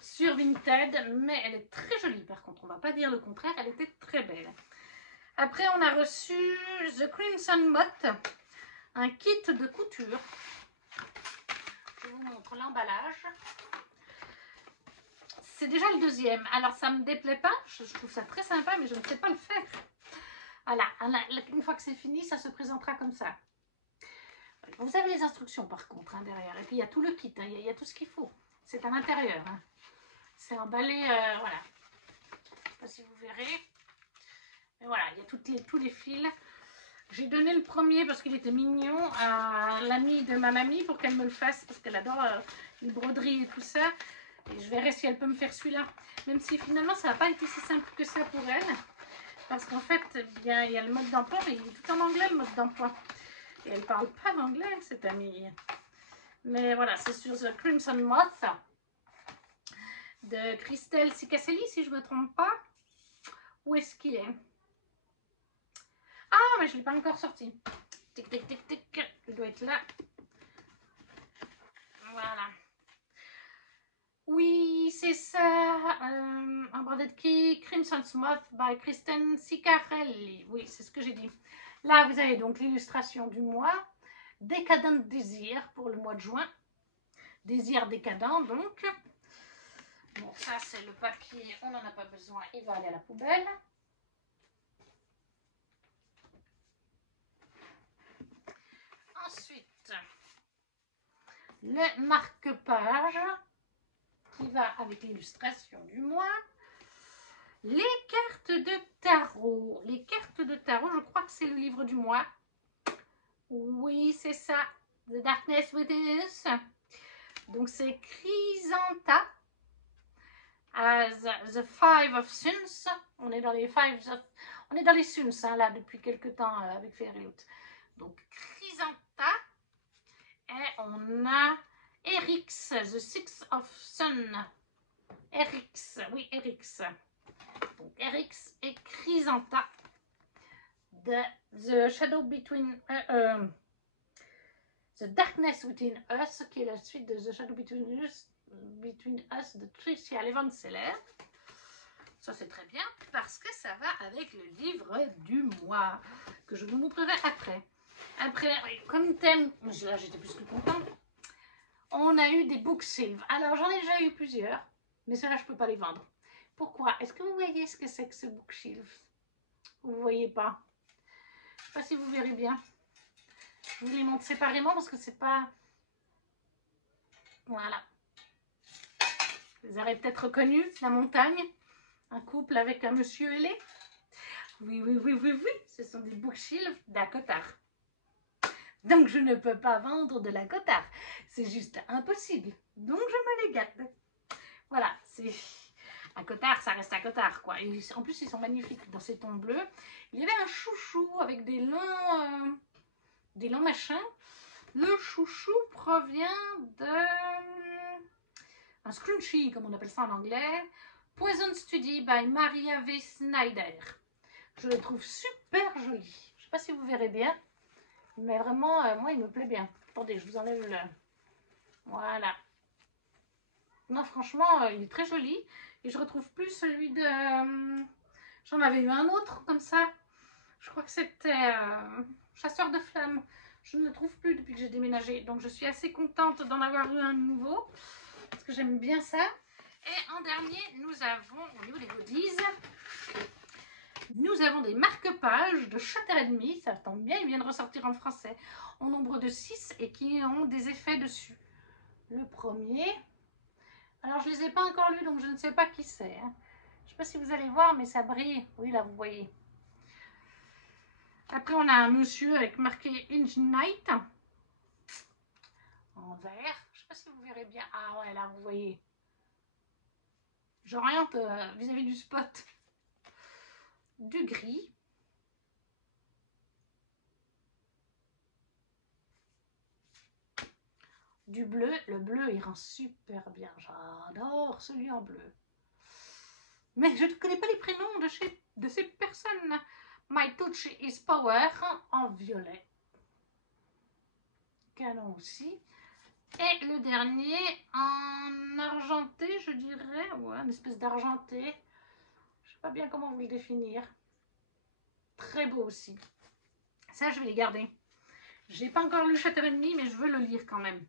sur Vinted. Mais elle est très jolie par contre. On ne va pas dire le contraire. Elle était très belle. Après, on a reçu The Crimson Moth. Un kit de couture. Je vous montre l'emballage. C'est déjà le deuxième. Alors, ça ne me déplaît pas. Je trouve ça très sympa, mais je ne sais pas le faire. Voilà. Une fois que c'est fini, ça se présentera comme ça. Vous avez les instructions, par contre, hein, derrière. Et puis, il y a tout le kit. Hein. Il y a tout ce qu'il faut. C'est à l'intérieur. Hein. C'est emballé, voilà. Je ne sais pas si vous verrez. Et voilà, il y a tous les fils. J'ai donné le premier parce qu'il était mignon à l'amie de ma mamie pour qu'elle me le fasse. Parce qu'elle adore les broderies et tout ça. Et je verrai si elle peut me faire celui-là. Même si finalement, ça n'a pas été si simple que ça pour elle. Parce qu'en fait, il y a le mode d'emploi, mais il est tout en anglais, le mode d'emploi. Et elle ne parle pas anglais, cette amie. Mais voilà, c'est sur The Crimson Moth de Christelle Cicaselli, si je ne me trompe pas. Où est-ce qu'il est? Ah, mais je ne l'ai pas encore sorti. Tic, tic, tic, tic. Il doit être là. Voilà. Oui, c'est ça. Un Branded Key, Crimson Moth by Kristen Cicarelli. Oui, c'est ce que j'ai dit. Là, vous avez donc l'illustration du mois. Décadent Désir pour le mois de juin. Désir décadent, donc. Bon, ça, c'est le papier. On n'en a pas besoin. Il va aller à la poubelle. Ensuite, le marque-page qui va avec l'illustration du mois. Les cartes de tarot. Les cartes de tarot, je crois que c'est le livre du mois. Oui, c'est ça. The Darkness Within Us. Donc, c'est Chrysanta. The Five of Suns. On est dans les on est dans les Suns, hein, là, depuis quelques temps avec Fairyloot. Donc, Chrysanta. Et on a Eryx, The Six of Sun. Eryx, oui, Eryx. Donc, Eryx et Chrysanta de The Shadow Between... The Darkness Within Us, qui est la suite de The Shadow Between Us de Tricia Levenseler. Ça, c'est très bien, parce que ça va avec le livre du mois, que je vous montrerai après. Après, comme thème, là, j'étais plus que contente. On a eu des bookshelves. Alors, j'en ai déjà eu plusieurs, mais ceux-là, je ne peux pas les vendre. Pourquoi? Est-ce que vous voyez ce que c'est que ce bookshelf? Vous voyez pas. Je sais pas si vous verrez bien. Je vous les montre séparément parce que c'est pas... Voilà. Vous aurez peut-être reconnu la montagne. Un couple avec un monsieur ailé. Oui, oui, oui, oui, oui. Ce sont des bookshelves d'Acotard. Donc je ne peux pas vendre de la Cotard. C'est juste impossible. Donc je me les garde. Voilà, c'est... Un Cotard, ça reste un Cotard, quoi. Et en plus, ils sont magnifiques dans ces tons bleus. Il y avait un chouchou avec des longs machins. Le chouchou provient de... un scrunchie, comme on appelle ça en anglais. Poison Study by Maria V. Snyder. Je le trouve super joli. Je ne sais pas si vous verrez bien. Mais vraiment, moi, il me plaît bien. Attendez, je vous enlève le... Voilà. Non, franchement, il est très joli. Et je retrouve plus celui de... j'en avais eu un autre, comme ça. Je crois que c'était Chasseur de flammes. Je ne le trouve plus depuis que j'ai déménagé. Donc, je suis assez contente d'en avoir eu un nouveau. Parce que j'aime bien ça. Et en dernier, nous avons, au niveau des goodies, nous avons des marque-pages de Shutter Me. Ça tombe bien, ils viennent ressortir en français. Au nombre de 6 et qui ont des effets dessus. Le premier... Alors, je ne les ai pas encore lus, donc je ne sais pas qui c'est. Hein. Je ne sais pas si vous allez voir, mais ça brille. Oui, là, vous voyez. Après, on a un monsieur avec marqué Inch Night. En vert. Je ne sais pas si vous verrez bien. Ah ouais, là, vous voyez. J'oriente vis-à-vis du spot. Du gris. Du bleu. Le bleu, il rend super bien. J'adore celui en bleu. Mais je ne connais pas les prénoms de ces personnes. My Touch is Power en violet. Canon aussi. Et le dernier en argenté, je dirais. Ouais, une espèce d'argenté. Je ne sais pas bien comment vous le définir. Très beau aussi. Ça, je vais les garder. Je n'ai pas encore lu Shutter Me, mais je veux le lire quand même.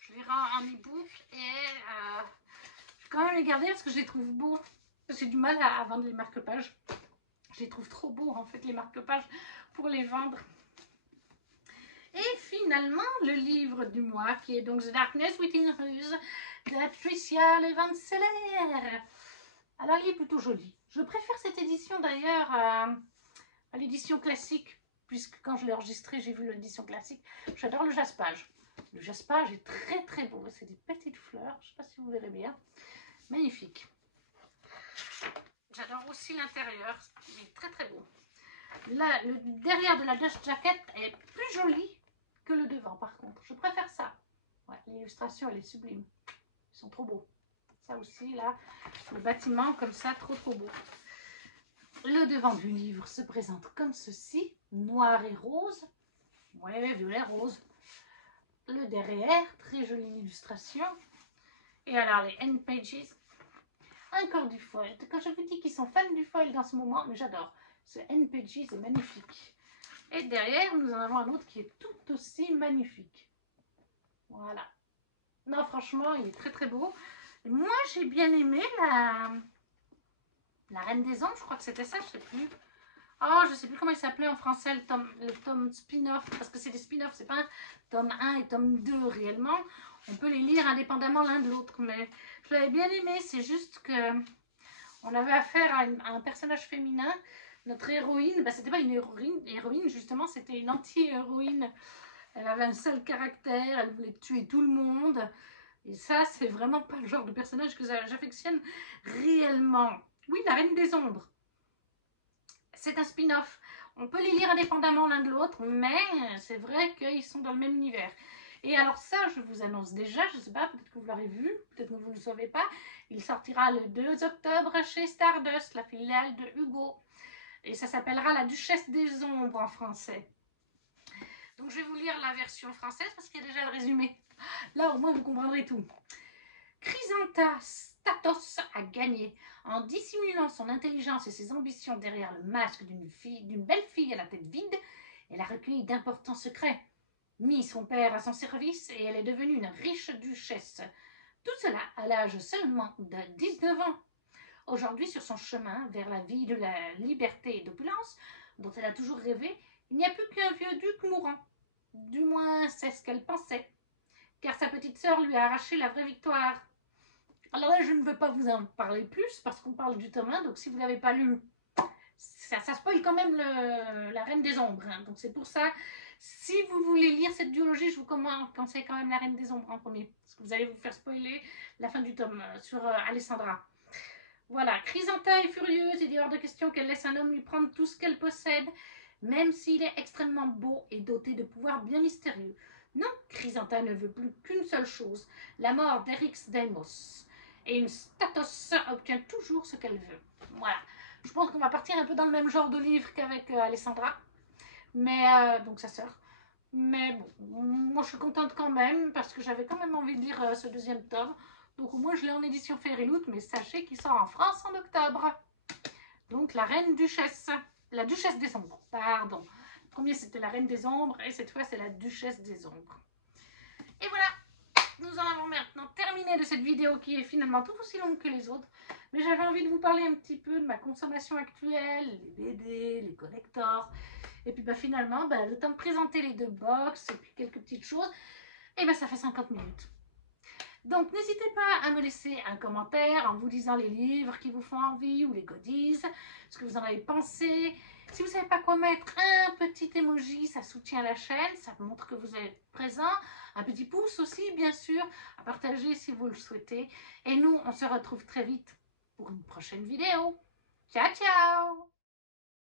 Je lirai en e-book et je vais quand même les garder parce que je les trouve beaux. J'ai du mal à vendre les marque-pages. Je les trouve trop beaux en fait, les marque-pages, pour les vendre. Et finalement, le livre du mois qui est donc The Darkness Within Us de Tricia Levanseller. Alors, il est plutôt joli. Je préfère cette édition d'ailleurs à l'édition classique, puisque quand je l'ai enregistré, j'ai vu l'édition classique. J'adore le jaspage. Le jaspage est très très beau. C'est des petites fleurs. Je ne sais pas si vous verrez bien. Magnifique. J'adore aussi l'intérieur. Il est très très beau. Là, le derrière de la dust jacket est plus joli que le devant par contre. Je préfère ça. Ouais, l'illustration elle est sublime. Ils sont trop beaux. Ça aussi là, le bâtiment comme ça, trop trop beau. Le devant du livre se présente comme ceci, noir et rose. Ouais, violet rose. Le derrière, très jolie illustration. Et alors les end pages, encore du foil. Quand je vous dis qu'ils sont fans du foil dans ce moment, mais j'adore. Ce end pages est magnifique. Et derrière, nous en avons un autre qui est tout aussi magnifique. Voilà. Non, franchement, il est très très beau. Et moi, j'ai bien aimé la Reine des Ombres. Je crois que c'était ça, je sais plus. Oh, je sais plus comment il s'appelait en français, le tome spin-off. Parce que c'est des spin-offs, c'est pas un tome 1 et tome 2 réellement. On peut les lire indépendamment l'un de l'autre. Mais je l'avais bien aimé. C'est juste que on avait affaire à un personnage féminin. Notre héroïne, bah, c'était pas une héroïne justement, c'était une anti-héroïne. Elle avait un seul caractère, elle voulait tuer tout le monde. Et ça, c'est vraiment pas le genre de personnage que j'affectionne réellement. Oui, la Reine des Ombres. C'est un spin-off. On peut les lire indépendamment l'un de l'autre, mais c'est vrai qu'ils sont dans le même univers. Et alors ça, je vous annonce déjà, je ne sais pas, peut-être que vous l'aurez vu, peut-être que vous ne le savez pas, il sortira le 2 octobre chez Stardust, la filiale de Hugo. Et ça s'appellera La Duchesse des Ombres en français. Donc je vais vous lire la version française parce qu'il y a déjà le résumé. Là au moins vous comprendrez tout. Chrysanta Statos a gagné en dissimulant son intelligence et ses ambitions derrière le masque d'une belle fille à la tête vide. Elle a recueilli d'importants secrets, mis son père à son service et elle est devenue une riche duchesse. Tout cela à l'âge seulement de 19 ans. Aujourd'hui, sur son chemin vers la vie de la liberté et d'opulence, dont elle a toujours rêvé, il n'y a plus qu'un vieux duc mourant. Du moins, c'est ce qu'elle pensait, car sa petite sœur lui a arraché la vraie victoire. Alors là, je ne veux pas vous en parler plus, parce qu'on parle du tome 1, donc si vous ne l'avez pas lu, ça spoil quand même la Reine des Ombres. Hein. Donc c'est pour ça, si vous voulez lire cette duologie, je vous conseille quand même la Reine des Ombres en premier, parce que vous allez vous faire spoiler la fin du tome sur Alessandra. Voilà, Chrysantha est furieuse, il est hors de question qu'elle laisse un homme lui prendre tout ce qu'elle possède, même s'il est extrêmement beau et doté de pouvoirs bien mystérieux. Non, Chrysantha ne veut plus qu'une seule chose, la mort d'Eryx Deimos. Et une Statos obtient toujours ce qu'elle veut. Voilà, je pense qu'on va partir un peu dans le même genre de livre qu'avec Alessandra, mais donc sa sœur. Mais bon, moi je suis contente quand même, parce que j'avais quand même envie de lire ce deuxième tome. Donc moi je l'ai en édition Fairyloot, mais sachez qu'il sort en France en octobre. Donc la Reine Duchesse, la Duchesse des Ombres, pardon. Le premier c'était la Reine des Ombres, et cette fois c'est la Duchesse des Ombres. Et voilà, nous en avons maintenant terminé de cette vidéo qui est finalement tout aussi longue que les autres. Mais j'avais envie de vous parler un petit peu de ma consommation actuelle, les BD, les collectors. Et puis finalement, le temps de présenter les 2 box et puis quelques petites choses, et ça fait 50 minutes. Donc n'hésitez pas à me laisser un commentaire en vous disant les livres qui vous font envie ou les goodies, ce que vous en avez pensé. Si vous ne savez pas quoi mettre, un petit emoji, ça soutient la chaîne, ça montre que vous êtes présent. Un petit pouce aussi, bien sûr, à partager si vous le souhaitez. Et nous, on se retrouve très vite pour une prochaine vidéo. Ciao, ciao!